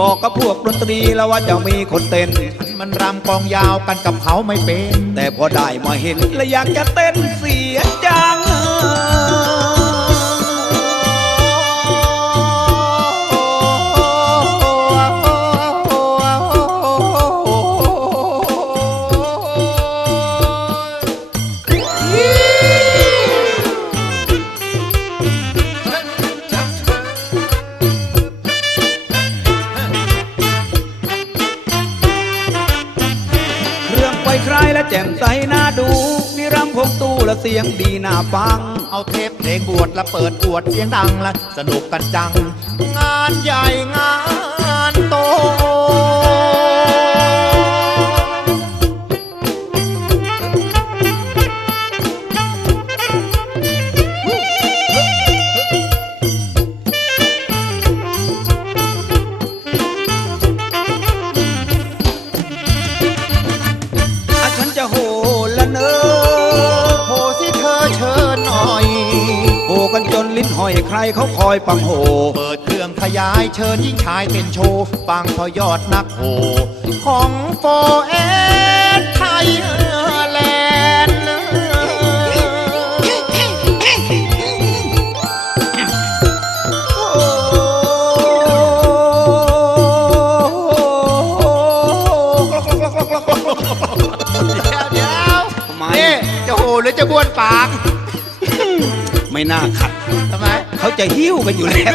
บอกกับพวกดนตรีแล้วว่าจะมีคนเต้น มันรำกองยาวกันกับเขาไม่เป็น แต่พอได้มาเห็นแล้วอยากจะเต้นเสียจัง องไฟคลายและแจ่มใสน่าดูนี่รำพงตู้และเสียงดีน่าฟัง เอาเทปเพลงบวชและเปิดอวดเสียงดังละสนุกกันจัง งานใหญ่งานโต อยใครเขาคอยฟังโห เปิดเครื่องขยายเชิญยิ่งชายเต้นโชว์ฟังพอยอดนักโห ของโฟเอสไทยแลนด์เดี๋ยวเดี๋ยวทำไมนี่จะโหหรือจะบ้วนปาก ไม่น่าขัดทำไมเขา จะหิ้วกันอยู่แล้ว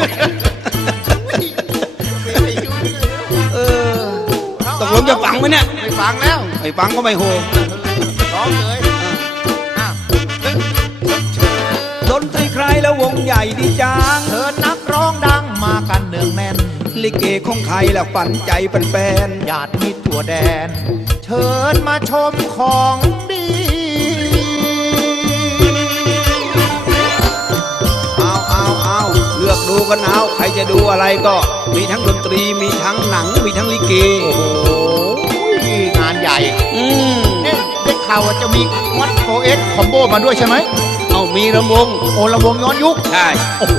เออตกลงจะฟังไหมเนี่ยไม่ฟังแล้วไม่ฟังก็ไม่โหร้องเลยอะดนตรีใครแล้ววงใหญ่ดีจังเชิญนักร้องดังมากันเนืองแน่น ลิเกของใครแล้วฝันใจแฟนญาติมิตรทั่วแดน เชิญมาชมของ จะดูอะไรก็มีทั้งดนตรีมีทั้งหนังมีทั้งลิเก โอ้โหงานใหญ่ อืมเอ๊ะได้ข่าวว่าจะมีวัดโฟเอสคอมโบมาด้วยใช่ไหมเอามีระวงโอละวงย้อนยุค ใช่โอ้โห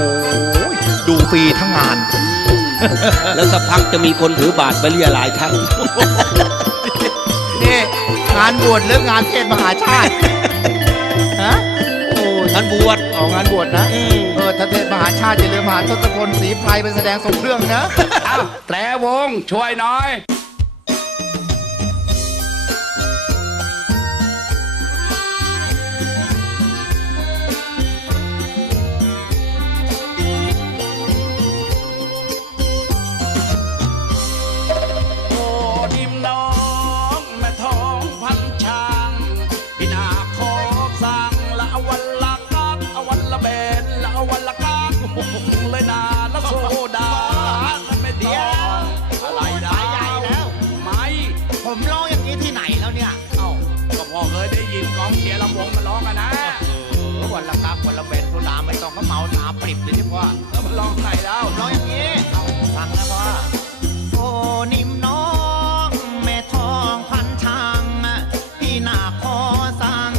ดูฟรีทั้งงาน แล้วสักพักจะมีคนถือบาทไปเรียหลายท่านนี่งานบวชหรืองานเทศมหาชาติ ฮะ โอ้ท่านบวชออกงานบวชนะ อืม เออถ้าเทศมหาชาติอย่าลืมหาทศพลศรีไพรไปแสดงสมเครื่องนะ อ้าวแตรวงช่วยหน่อย ไม่ต้องก็เมาหนาปริบเลยที่พ่อแล้วมันร้องไหนแล้วผมร้องอย่างนี้เอาฟังนะพ่อโอ้นิ่มน้องแม่ทองพันช่างพี่นาขอสั่ง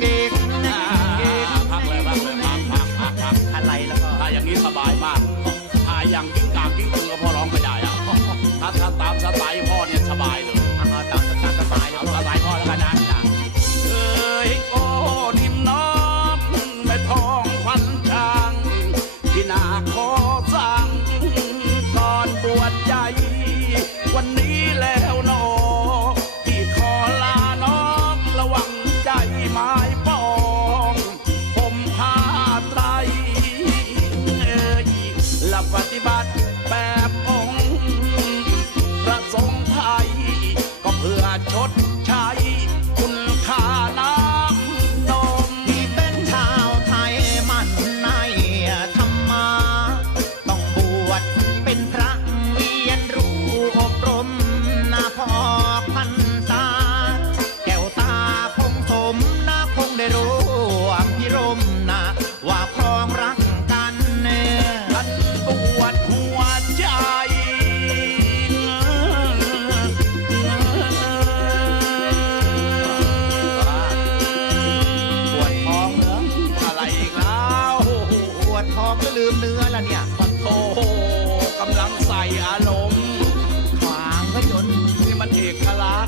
เด็กอ่าพักเลยพักเลยพักพักพักพักอะไรแล้วก็ถ้าอย่างนี้สบายมากถ้าอย่างกิ้งกางกิ้งกือก็พอร้องไม่ได้อะถ้าถ้าตามสไตล์พ่อเนี่ยสบายเลยำลังใส่อารมณ์ขวางพยนต์นี่มันเอกลัก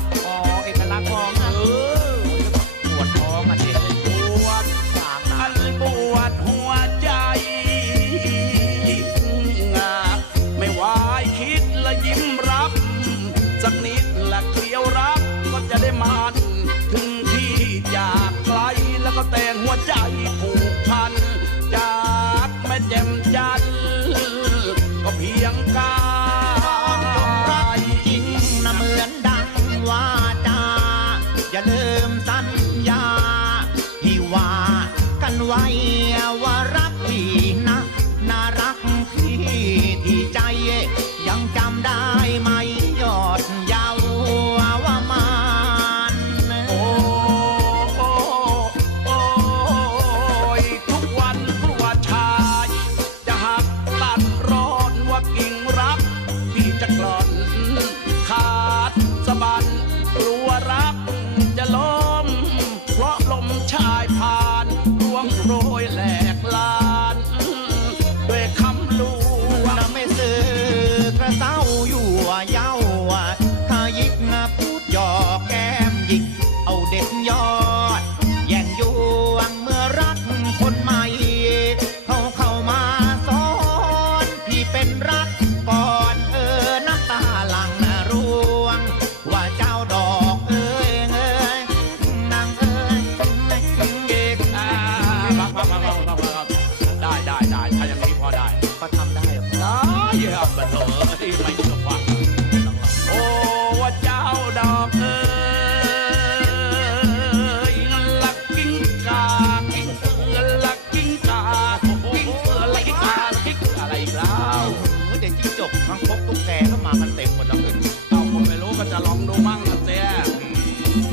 ษณ์ จิ้งจกทั้งพกตุ๊กแกก็มากันเต็มหมดแล้วเอ้ยเอาผมไม่รู้ก็จะลองดูมั่งนะเจ๊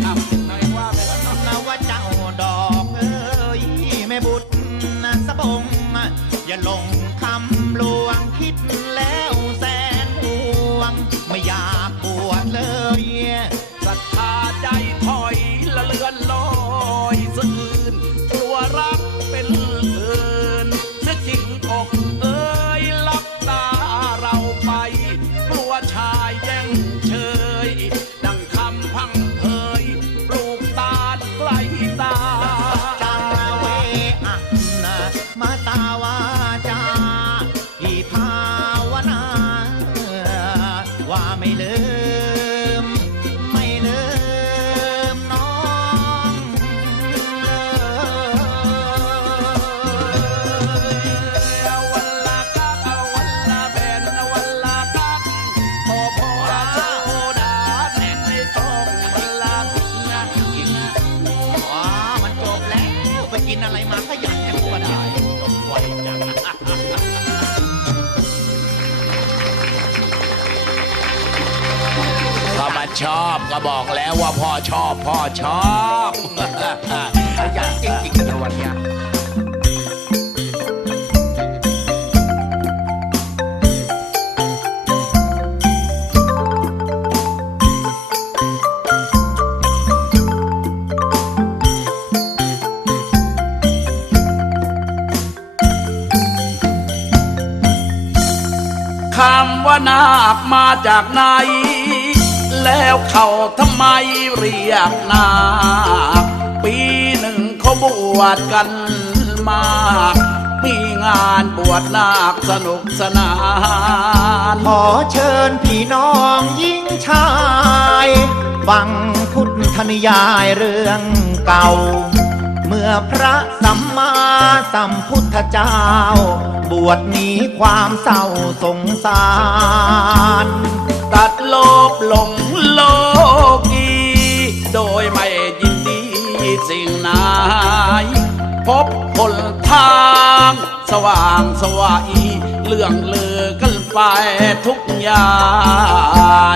อะนายว่าไปแล้วนะว่าเจ้าดอกเอ้ยแม่บุตรสะบงอย่าลงคำลวงคิดแล้วแสนห่วง ไม่อยากบวชเลยศรัทธาใจถอยละเลือนลอยสะอื่นกลัวรักเป็น ว่าไม่ลืม ชอบก็บอกแล้วว่าพ่อชอบพ่อชอบขยันจริงๆในวันเนี้ยคำว่านาคมาจากไหน แล้วเขาทำไมเรียกนาคปีหนึ่งเขาบวชกันมากมีงานบวชนาคสนุกสนาน ขอเชิญพี่น้องยิ่งชาย ฟังพุทธนิยายเรื่องเก่า เมื่อพระสัมมาสัมพุทธเจ้า บวชหนีความเศร้าสงสาร ตัดโลภหลงโลกีโดยไม่ยินดีสิ่งไหนพบคนทางสว่างสวัยเรื่องเลือกันไปทุกอย่า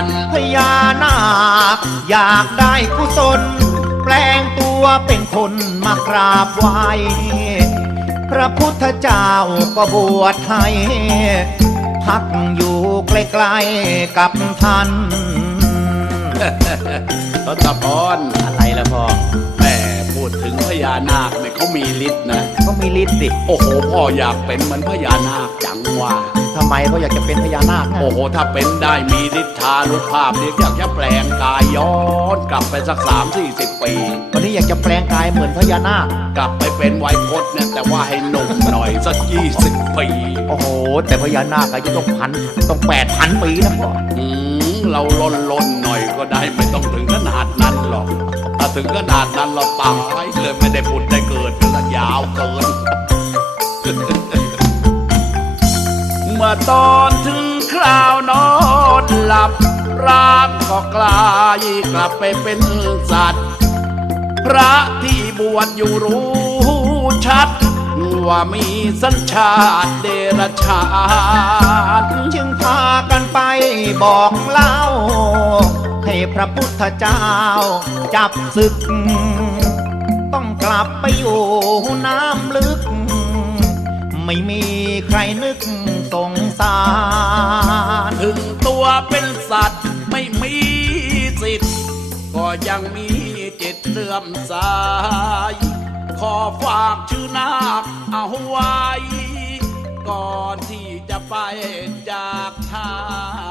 งพญานาคอยากได้กุศล แปลงตัวเป็นคนมากราบไหว้พระพุทธเจ้าก็บวชให้ พักอยู่ใกล้ๆกับท่านทศพรอะไรล่ะพ่อแม่พูดถึงพญานาคเนี่ยเขามีฤทธิ์นะเขามีฤทธิ์สิโอ้โหพ่ออยากเป็นเหมือนพญานาคจังว่า ทำไมเขาอยากจะเป็นพญานาคนะโอ้โห ถ้าเป็นได้มีฤทธานุภาพเนี่ยอยากจะแปลงกายย้อนกลับไปสักสามสี่สิบปี วันนี้อยากจะแปลงกายเหมือนพญานาค กลับไปเป็นไวยพจน์เนี่ยแต่ว่าให้หนุ่มหน่อยสักยี่สิบปี โอ้โห แต่พญานาคอายุต้องพันต้องแปดพันปีนะพ่ออืมเราล้นล้นๆหน่อยก็ได้ไม่ต้องถึงขนาดนั้นหรอกถึงขนาดนั้นเราตายเลยไม่ได้ผุดได้เกิดกันยาวเกิน ตอนถึงคราวนอนหลับร่างก็กลายกลับไปเป็นสัตว์ พระที่บวชอยู่รู้ชัด ว่ามีสัญชาติเดรัจฉานจึงพากันไปบอกเล่า ให้พระพุทธเจ้าจับศึก ต้องกลับไปอยู่น้ำลึก ไม่มีใครนึกสงสาร ถึงตัวเป็นสัตว์ไม่มีสิทธิ์ ก็ยังมีจิตเลื่อมใสขอฝากชื่อนาคเอาไว้ ก่อนที่จะไปจากทาง